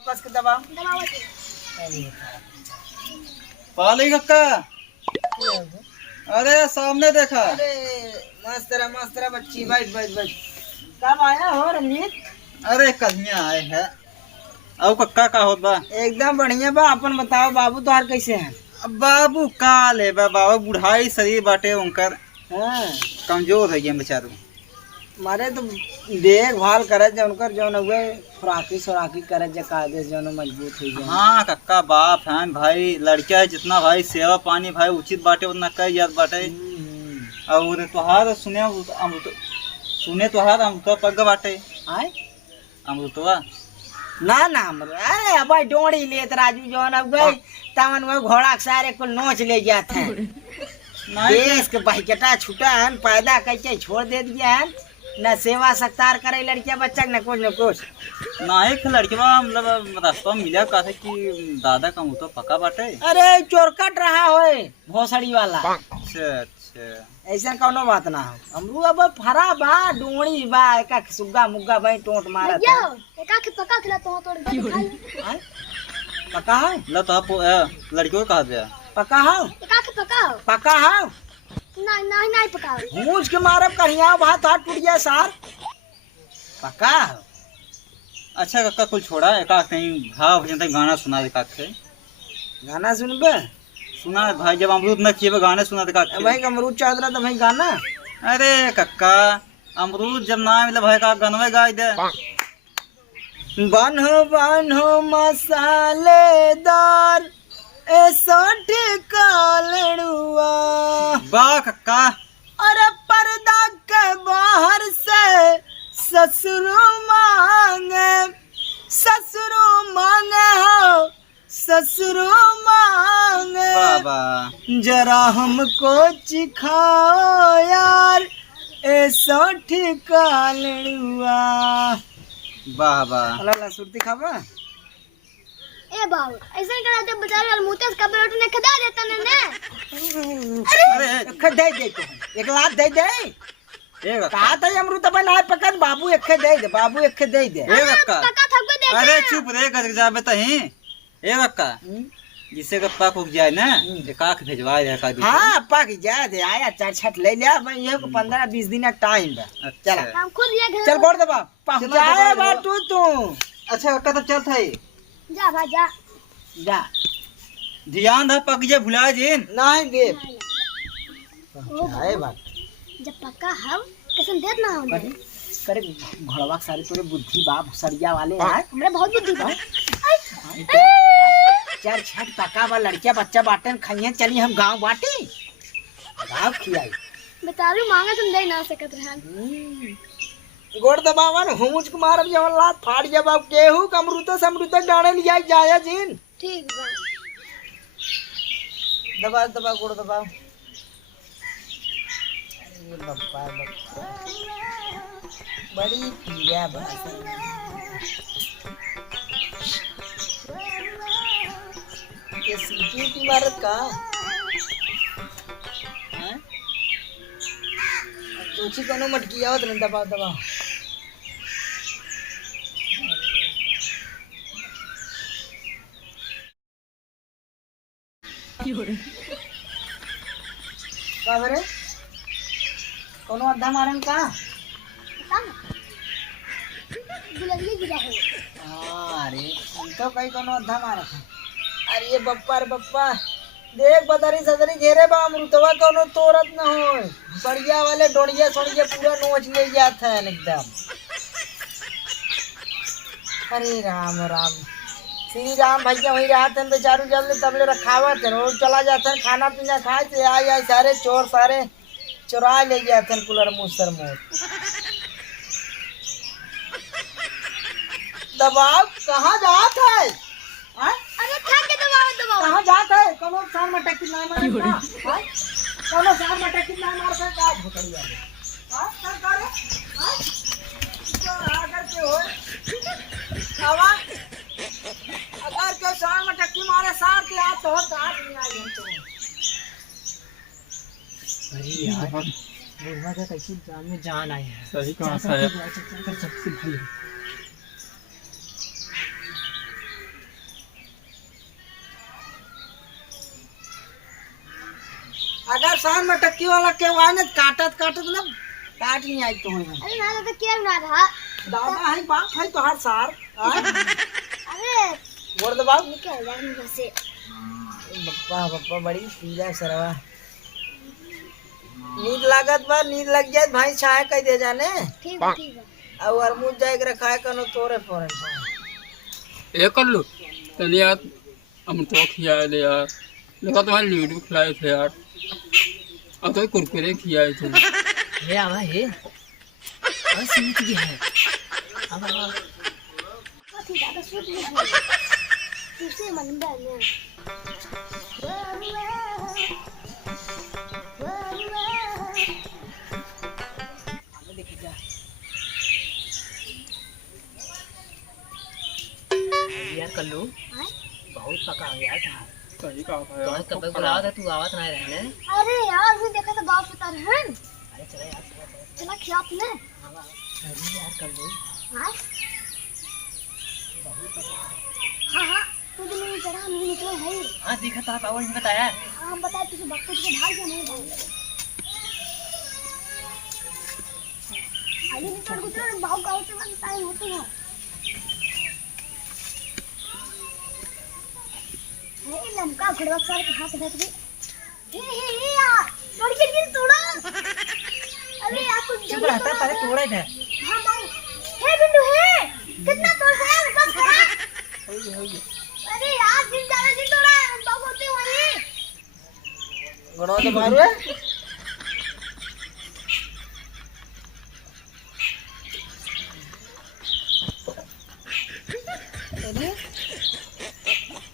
वापस के दबाओ। पाली कक्का, अरे सामने देखा। अरे मस्त रहा बच्ची, बैठ बैठ बैठ। कब आया हो रंजीत? अरे कन्या आए है। अब कक्का का होत बा? एकदम बढ़िया बा। अपन बताओ बाबू तोहार कैसे हैं? अब बाबू का ले बा बाबू, बुढ़ाई शरीर बाटे उनकर, हाँ कमजोर है ये बेचारू। मारे तो देखभाल करे जो उनकर जो हुए, खुराकी सुराकी करे जो कायदे जो मजबूत हुई। हाँ कक्का बाप है भाई, लड़का है जितना भाई सेवा पानी भाई उचित बाटे उतना कई याद बाटे। और तुहार सुने तुहार अमृतवा पग बाटे। आए अमृतवा ना ना हमरो अरे अब डोड़ी लेत राजू जौन अब गए तमन वो घोड़ा के सारे को नोच ले जाते हैं। देश के बहिकटा छूटा है, पैदा कैसे छोड़ दे दिया है, न सेवा सत्कार करे लड़किया बच्चा न कुछ ना एक लड़का मतलब रास्ता में मिला कहा था कि दादा का मुँह तो पका बाटे। अरे चोरकट रहा होए भोसड़ी वाला। अच्छा अच्छा, ऐसा कोनो बात ना हो। हमरू अब फरा बा डोड़ी बा एक सुग्गा मुग्गा भाई टोट मारा था। के पका खिला तो तोड़ आय? पका है ला तो आप लड़कियों कहा दिया पका है के पकाओ पका है नहीं पकाओ मूछ के मारब करिया भात हाथ टूट गया सार। पका है। अच्छा कक्का कुल छोड़ा एक कहीं घाव भजन तक गाना सुना दे काके। गाना सुनबे? सुना भाई, जब अमरूद न किए गाने सुना दे काके। भाई अमरूद चादरा तो भाई गाना। अरे कक्का अमरूद जब ना मिले भाई का गनवे गाय दे। बान्हो बान्हो मसालेदार ऐसा लड़ुआ। वाह कक्का, अरे पर्दा के बाहर से ससुरो मांगे हो ससुरो मांगे। बाबा जरा हमको चिखाओ यार ऐसा ठिका लड़ुआ। वाह वाह, अल्लाह सुरती खाबा। ए बाबू ऐसे करा दे बेचारे अलमुतस का बेरोट ने खदा देता ने। अरे दे दे तो एक लाख दे दे। ए कहा था अमरूद अपन आए पकड़ बाबू एक दे दे, बाबू एक दे दे। कक्का, पका थको दे। अरे चुप रे गज जाबे तही। ए कक्का जिसे कप्पा को जाए ना एकाक भेजवा दे का। हाँ पक जा दे आया चार छट ले लिया भाई, ये को 15-20 दिन का टाइम है। चल हम खुद ये घर चल गोड़ दबा पहुंचाए बाटू तू। अच्छा कक्का तब चल थाई जा भा जा जा ध्यान धा पक जे भुला जिन नहीं दे ओ आए बात जब पक्का हम कसम देत ना हम करे घोड़वा सारे तोरे बुद्धि बाप सरिया वाले हैं। हमरे बहुत बुद्धि बा। चार छट पका बा लड़किया बच्चा बाटन खाइए चली हम गांव बाटी गांव खिलाई। बेचारू मांगे तुम दे ना सकत रहन। गोड़ दबावन हुमुच को मारब जवन लात फाड़ जब अब केहू कमरूते समरूते डाणे लिया जाया जिन। ठीक बा दबा दबा गोड़ दबाओ। अरे बप्पा बप्पा बड़ी पीड़ा बात। ये सीटी मारत का हैं? सोची कोनो मटकी आवत न दबा दबा। का बरे कोनो अद्धा मारन का? गुलरिया गिरा है। अरे हम तो कहीं कोनो अद्धा मारा था। अरे बप्पा रे बप्पा देख बदरी सदरी घेरे बा अमृतवा कोनो तोरत न होय। बढ़िया वाले डोड़िया सोड़िया पूरा नोच ले जाता है एकदम। अरे राम राम श्री राम भैया वही रहते हैं बेचारू जब ले तब ले रखावत है रोज चला जाता है खाना पीना खाए थे आए सारे चोर सारे चुरा ले जाते हैं कुलर मुसर मोर। दबाव कहाँ जाता है? अरे खा के दबाओ कहाँ जाता है? कोनो सार मटक की ना मार का? हां कोनो सार मटक की ना मार का भुकड़िया में। हां सरकार हां तो अगर के हो हवा अगर के सार मटक की मारे सार के हाथ तो हाथ नहीं आई हम तो। अरे यार बुढ़वा का कैसी जान में जान आई है। सही कहा साहब। सार मटकी वाला के वाय ने काटत काटत ना काट नहीं आई तो अरे ना तो क्या बना रहा दादा है बाप है तोहार सार अरे बोल दे बाप निकल जा मुंह से बप्पा बप्पा बड़ी पीला सरवा नींद लागत बा नींद लग जाए भाई चाय कह दे जाने ठीक है और मुझ जाए के रखा है कनो तोरे फौरन ये कर लो चल यार हम तो खिलाए ले यार देखो तुम्हारे लूडो खिलाए थे यार अब तो कुरकुरे खिलाए थे हे आवा हे और सीट गया है अब ठीक है तो सूट में तुझसे मन में यार कल्लू बहुत पका हो यार सही कहा था तो यार कब बुलावा था तू आवत नहीं रहने अरे यार मैं देखा तो बाप बता रहे हैं अरे चला यार चला खिला ले अरे यार कल्लू हाँ हाँ हाँ तू तो नहीं चढ़ा नहीं निकला है हाँ देखा था पावर नहीं बताया हाँ हम बताए तुझे बाप को तुझे भाग जा नहीं भाग अरे नहीं तो कुछ भाव गाँव से मन टाइम होती है लमका घड़वा सारे के हाथ रख दे हे यार छोड़ के गिर तोड़ा अरे आपको चुप रहता पहले तोड़े थे हां भाई हे बिंदु हे कितना तोड़ है बस करा अरे यार दिन ज्यादा दिन तोड़ा बाबू होते वाली गड़ो तो मारो है अरे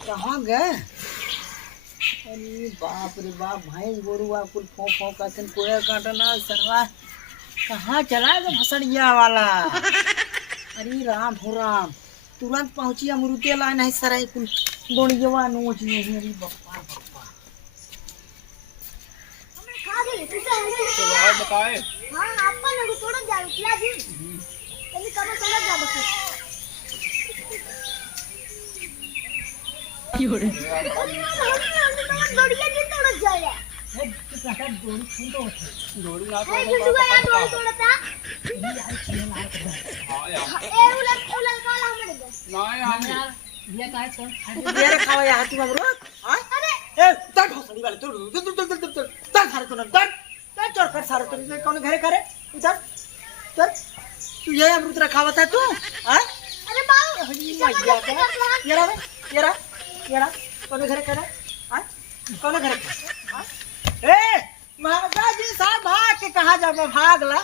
कहाँ गए अरे बाप रे बाप भैंस गोरू कुल फो फो कहते कोया काटना सरवा कहाँ चला गया भसड़िया वाला अरे राम हो राम तुरंत पहुंची अमरुते ला नहीं सराय कुल गोड़ियवा नोच नहीं अरे बप्पा बप्पा हमें खा गए तू तो तो यार बताए हां आपन को तोड़ जा उठला जी चल कब तोड़ जा बस क्यों बढ़िया जी तोड़ जाए जोड़ी ना हे गुड्डू यार तोड़ तोड़ता हाँ यार ए उलट काला हमने दे नहीं हम यार ये काहे तो तेरे खावा यार तू हमरो हां अरे ए तट भसड़ी वाले तोड़ तट सारे तो तट चोर कर सारे तो कौन घरे करे उधर चल तू ये अमृत रखावा था तू हां अरे बाऊ येरा कौन घरे करे हां कौन घरे हां ए महाराज जी साहब भाग के कहां जाबो भागला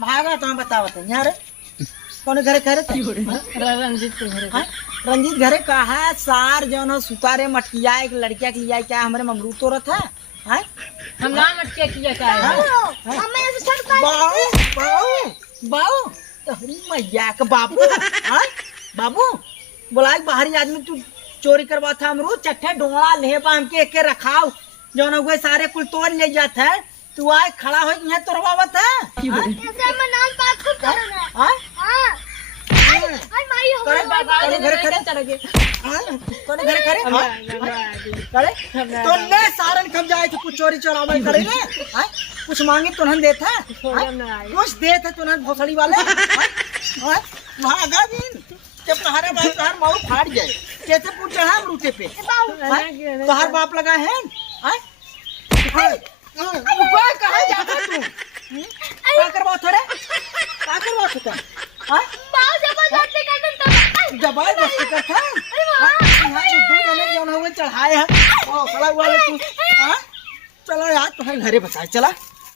भागा तो बतावत यार कौन घरे करे रंजीत के घरे हां रंजीत घरे कहा सार जौन सुतारे मटकिया एक लड़किया के लिया क्या हमरे ममरू तोरत है हां हम ना मटकिया किया का है हमें ऐसे छड़ता बाऊ तोहरी मैया के बाबू हां बाबू बोला बाहरी आदमी तू चोरी करवा था अमरूद चट्टे डोंगड़ा ले बांध के एके रखाव जौन हुए सारे कुल तोड़ ले जात है तू आए खड़ा हो यहाँ तोड़वावत है ऐसे में नाम बात खूब करना है हां हां आई माई हो करे बाबा घर करे चले गए हां कौन घर करे करे तो ले सारन कब जाए थे कुछ चोरी चोरावे करे ने हां कुछ मांगे तो हम देता कुछ देता तो ना भोसड़ी वाले हां भागा दिन जब तुम्हारे बाप तुम्हार माऊ फाड़ जाए कैसे पूछ रहा हम रूटे पे तुम्हार बाप लगा है हां ऊपर कहां जाता तू क्या करवा थोड़े क्या करवा होता हां बाऊ जबरदस्ती करते तो जबरदस्ती करता हां जो दो जने जौन हुए चढ़ाए हैं ओ सला वाले तू हां चलो यार तुम्हारे घरे बचाए चला